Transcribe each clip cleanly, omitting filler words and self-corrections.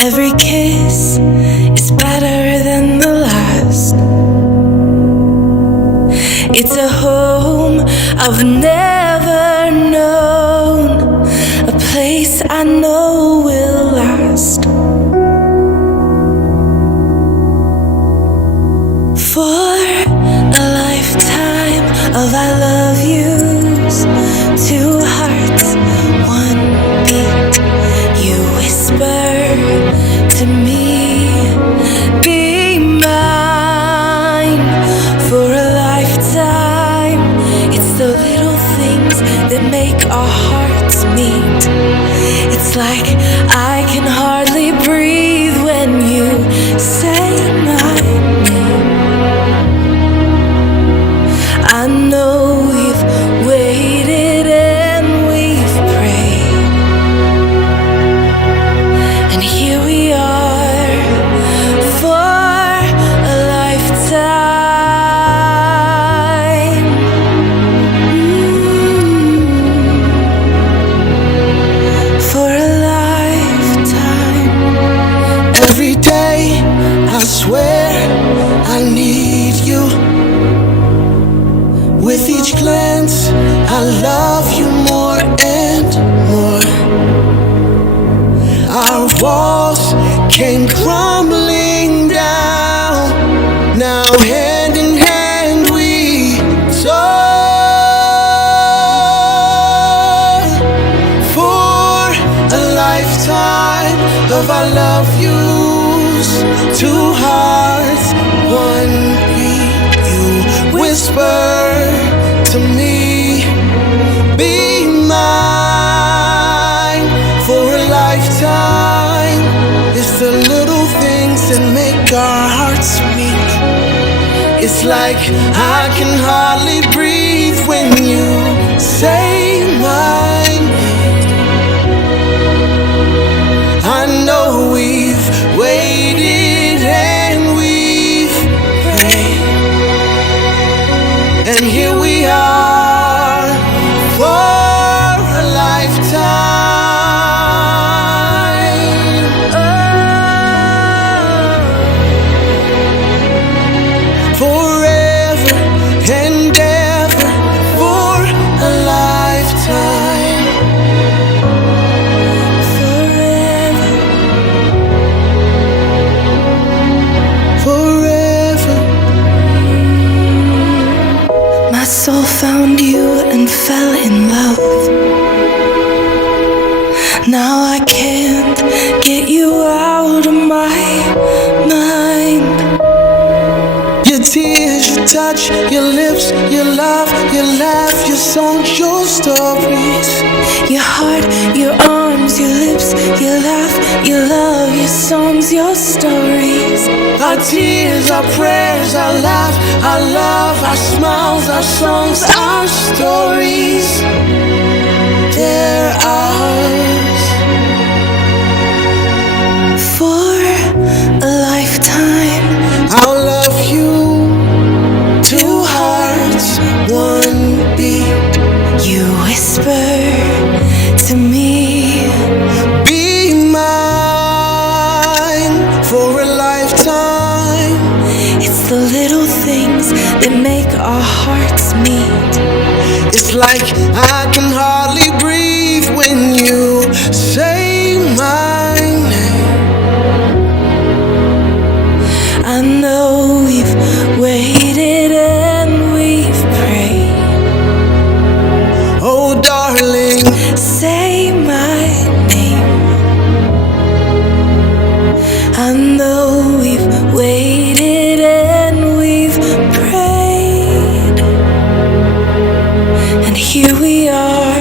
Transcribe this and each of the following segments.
Every kiss is better than the last. It's a home I've never known, a place I know will last. For a lifetime of I love yous, two hearts, one beat. You whisper to me, be mine. For a lifetime, it's the little things that make our hearts meet. It's like I can hardly breathe when you say my name. I know we've waited and we've prayed, and here we are for a lifetime. For a lifetime. Every day I swear I need you. With each glance I love you more and more. Our walls came crumbling down. Now hand in hand we soar. For a lifetime of I love yous, two hearts, one beat. You whisper to me, be mine. For a lifetime, it's the little things that make our hearts meet. It's like I can hardly breathe when you say my name. I know we've waited and we've prayed, and here we are for a lifetime. Forever and ever for a lifetime. Forever. My soul found you and fell in love. Now I can't get you out of my mind. Your tears, your touch, your lips, your love, your laugh, your songs, your stories. Your heart, your arms, your lips, your laugh, your love, your songs, your stories. Our tears, our prayers, our laugh, our love, our smiles, our songs, our stories. They're ours. For a lifetime, I'll love you, two hearts, one beat. you whisper to me, Be mine for a lifetime. it's the little things that make our hearts meet. It's like I can hardly breathe when you say my name. I know we've waited and we've prayed. Oh darling, Say my name. I know we've waited and we've prayed, and here we are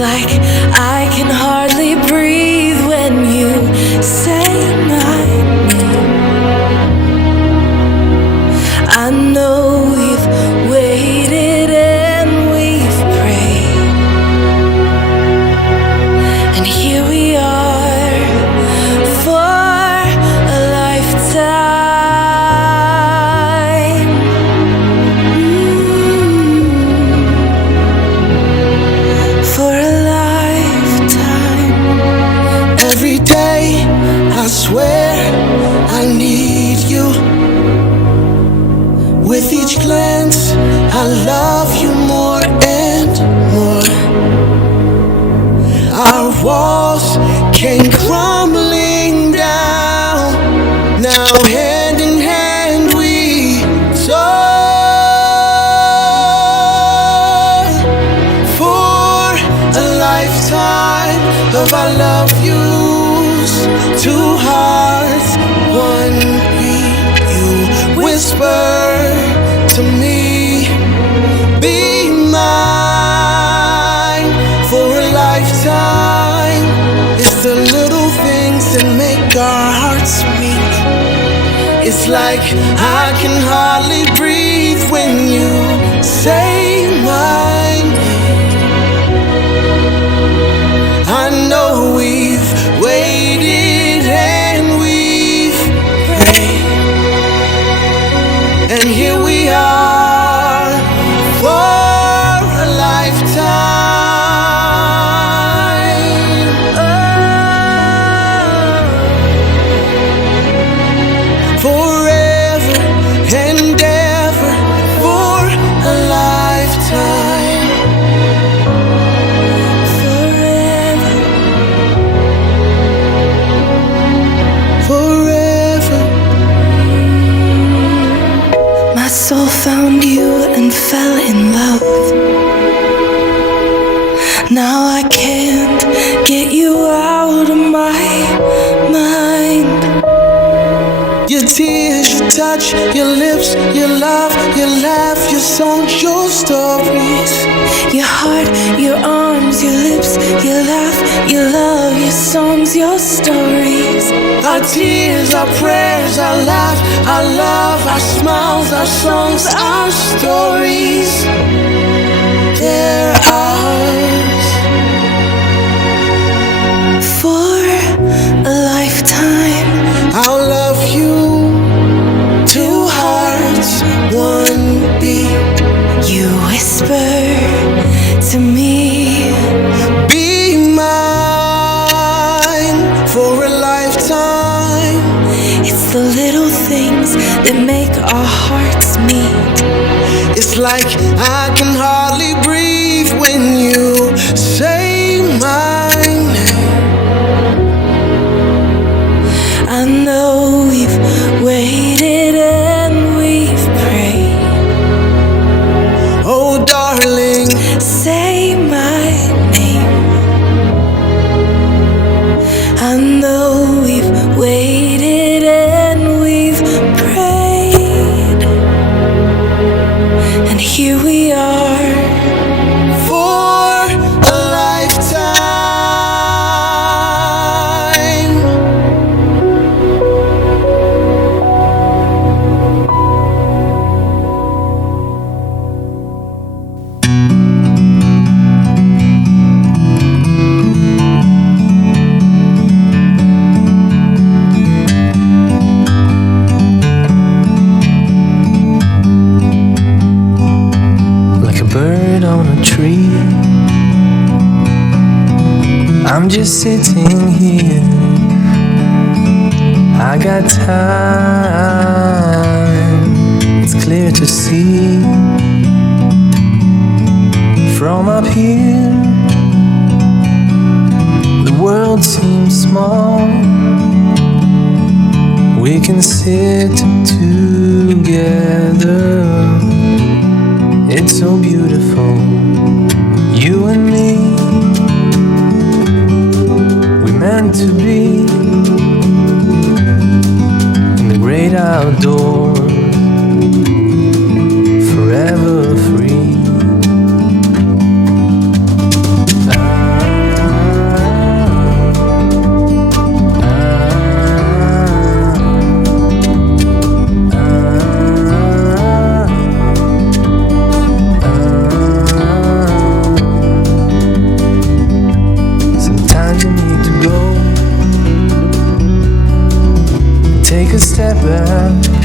like I can hardly breathe when you say my name. I know you've waited and we've prayed, and here we are for a lifetime. For a lifetime. Every day I swear I need you. With each glance I love you more and more. Our walls came crumbling down. Now hand in hand we soar for a lifetime of our love yous. Two hearts, one beat. You whisper to me, be mine for a lifetime. It's the little things that make our hearts meet. It's like I can hardly breathe when you say my name. I know we've waited and we've prayed, and here we are for a lifetime. Forever and ever for a lifetime. Forever. Forever. My soul found you and fell in love. Now I can't get you out of my mind. Your tears, your touch, your lips, your love, your laugh, your songs, your stories. Your heart, your arms, your lips, your laugh, your love, your songs, your stories. Our tears, our prayers, our laugh, our love, our smiles, our songs, our stories. They're ours For a lifetime. I'll love you. Two hearts, one beat. You whisper to me, Be mine for a lifetime. it's the little things that make our hearts meet. It's like I can hardly breathe when you say my name. I know we've waited and we've prayed. Oh, darling, Say my name. I know we've waited and we've prayed, and here we are for a lifetime. Like a bird on a tree, I'm just sitting here. I got time, it's clear to see. From up here, the world seems small. We can sit together. It's so beautiful, you and me. We meant to be in the great outdoors, forever free. 27.